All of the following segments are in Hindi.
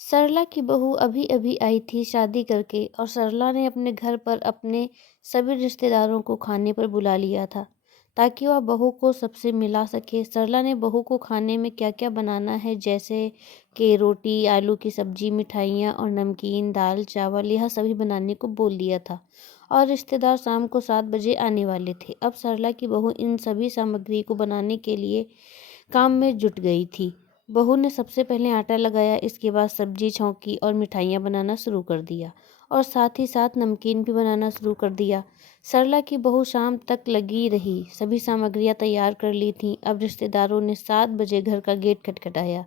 सरला की बहू अभी अभी आई थी शादी करके और सरला ने अपने घर पर अपने सभी रिश्तेदारों को खाने पर बुला लिया था ताकि वह बहू को सबसे मिला सके। सरला ने बहू को खाने में क्या क्या बनाना है, जैसे कि रोटी, आलू की सब्जी, मिठाइयाँ और नमकीन, दाल, चावल, यह सभी बनाने को बोल दिया था। और रिश्तेदार शाम को 7 बजे आने वाले थे। अब सरला की बहू इन सभी सामग्री को बनाने के लिए काम में जुट गई थी। बहू ने सबसे पहले आटा लगाया, इसके बाद सब्जी छौंकी और मिठाइयाँ बनाना शुरू कर दिया और साथ ही साथ नमकीन भी बनाना शुरू कर दिया। सरला की बहू शाम तक लगी रही, सभी सामग्रियाँ तैयार कर ली थीं। अब रिश्तेदारों ने 7 बजे घर का गेट खटखटाया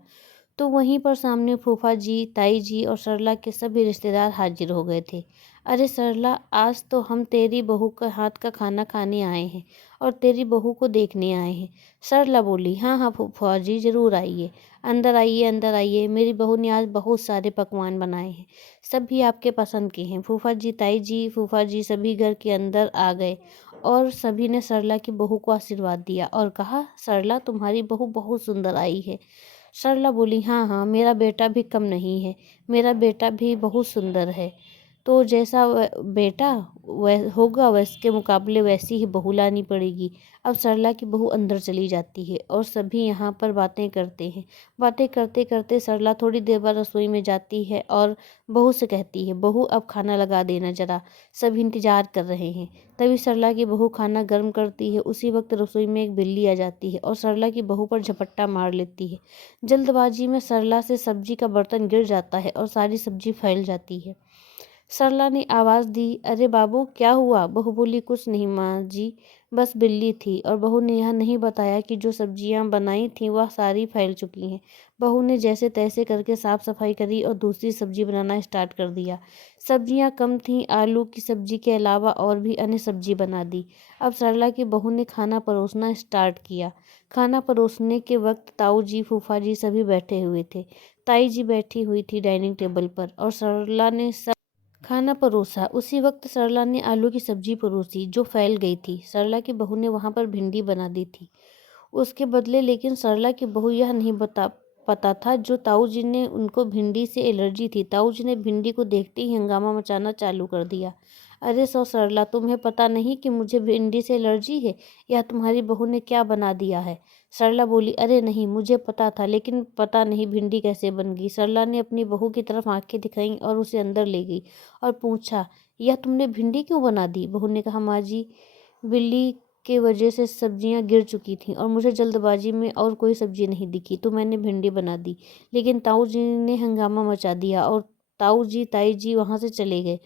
तो वहीं पर सामने फूफा जी, ताई जी और सरला के सभी रिश्तेदार हाजिर हो गए थे। अरे सरला, आज तो हम तेरी बहू के हाथ का खाना खाने आए हैं और तेरी बहू को देखने आए हैं। सरला बोली, हाँ हाँ फूफा जी, ज़रूर आइए, अंदर आइए, अंदर आइए। मेरी बहू ने आज बहुत सारे पकवान बनाए हैं, सभी आपके पसंद के हैं। फूफा जी, ताई जी, फूफा जी सभी घर के अंदर आ गए और सभी ने सरला की बहू को आशीर्वाद दिया और कहा, सरला तुम्हारी बहू बहुत सुंदर आई है। सरला बोली, हाँ हाँ, मेरा बेटा भी कम नहीं है, मेरा बेटा भी बहुत सुंदर है। तो जैसा बेटा वह होगा, वैसके मुकाबले वैसी ही बहू लानी पड़ेगी। अब सरला की बहू अंदर चली जाती है और सभी यहाँ पर बातें करते हैं। बातें करते करते सरला थोड़ी देर बाद रसोई में जाती है और बहू से कहती है, बहू अब खाना लगा देना ज़रा, सब इंतज़ार कर रहे हैं। तभी सरला की बहू खाना गर्म करती है। उसी वक्त रसोई में एक बिल्ली आ जाती है और सरला की बहू पर झपट्टा मार लेती है। जल्दबाजी में सरला से सब्जी का बर्तन गिर जाता है और सारी सब्जी फैल जाती है। सरला ने आवाज़ दी, अरे बाबू क्या हुआ? बहू बोली, कुछ नहीं माँ जी, बस बिल्ली थी। और बहू ने यह नहीं बताया कि जो सब्जियां बनाई थीं वह सारी फैल चुकी हैं। बहू ने जैसे तैसे करके साफ सफाई करी और दूसरी सब्जी बनाना स्टार्ट कर दिया। सब्जियां कम थीं, आलू की सब्जी के अलावा और भी अन्य सब्जी बना दी। अब सरला की बहू ने खाना परोसना स्टार्ट किया। खाना परोसने के वक्त ताऊ जी, फूफा जी सभी बैठे हुए थे। ताई जी बैठी हुई थी डाइनिंग टेबल पर और सरला ने खाना परोसा। उसी वक्त सरला ने आलू की सब्जी परोसी जो फैल गई थी। सरला की बहू ने वहां पर भिंडी बना दी थी उसके बदले, लेकिन सरला की बहू यह नहीं पता था जो ताऊ जी ने उनको भिंडी से एलर्जी थी। ताऊ जी ने भिंडी को देखते ही हंगामा मचाना चालू कर दिया। अरे सरला, तुम्हें पता नहीं कि मुझे भिंडी से एलर्जी है? या तुम्हारी बहू ने क्या बना दिया है? सरला बोली, अरे नहीं, मुझे पता था, लेकिन पता नहीं भिंडी कैसे बन गई। सरला ने अपनी बहू की तरफ आंखें दिखाई और उसे अंदर ले गई और पूछा, यह तुमने भिंडी क्यों बना दी? बहू ने कहा, माँ जी, बिल्ली के वजह से सब्जियां गिर चुकी थीं और मुझे जल्दबाजी में और कोई सब्जी नहीं दिखी तो मैंने भिंडी बना दी। लेकिन ताऊ जी ने हंगामा मचा दिया और ताऊ जी, ताई जी वहां से चले गए।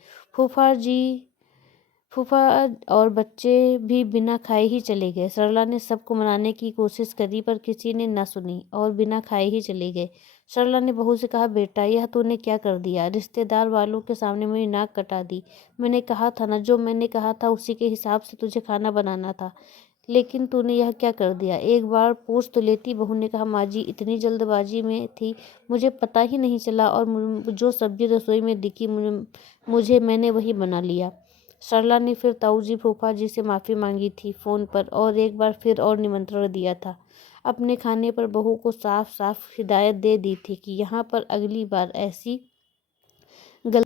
फूफा और बच्चे भी बिना खाए ही चले गए। सरला ने सबको मनाने की कोशिश करी पर किसी ने न सुनी और बिना खाए ही चले गए। सरला ने बहू से कहा, बेटा यह तूने क्या कर दिया? रिश्तेदार वालों के सामने मेरी नाक कटा दी। मैंने कहा था ना, जो मैंने कहा था उसी के हिसाब से तुझे खाना बनाना था, लेकिन तूने यह क्या कर दिया? एक बार पूछ तो लेती। बहू ने कहा, माँ जी, इतनी जल्दबाजी में थी, मुझे पता ही नहीं चला और जो सब्जी रसोई में दिखी मुझे मैंने वही बना लिया। सरला ने फिर ताऊ जी, फूफा जी से माफ़ी मांगी थी फ़ोन पर और एक बार फिर और निमंत्रण दिया था। अपने खाने पर बहू को साफ साफ हिदायत दे दी थी कि यहाँ पर अगली बार ऐसी गलती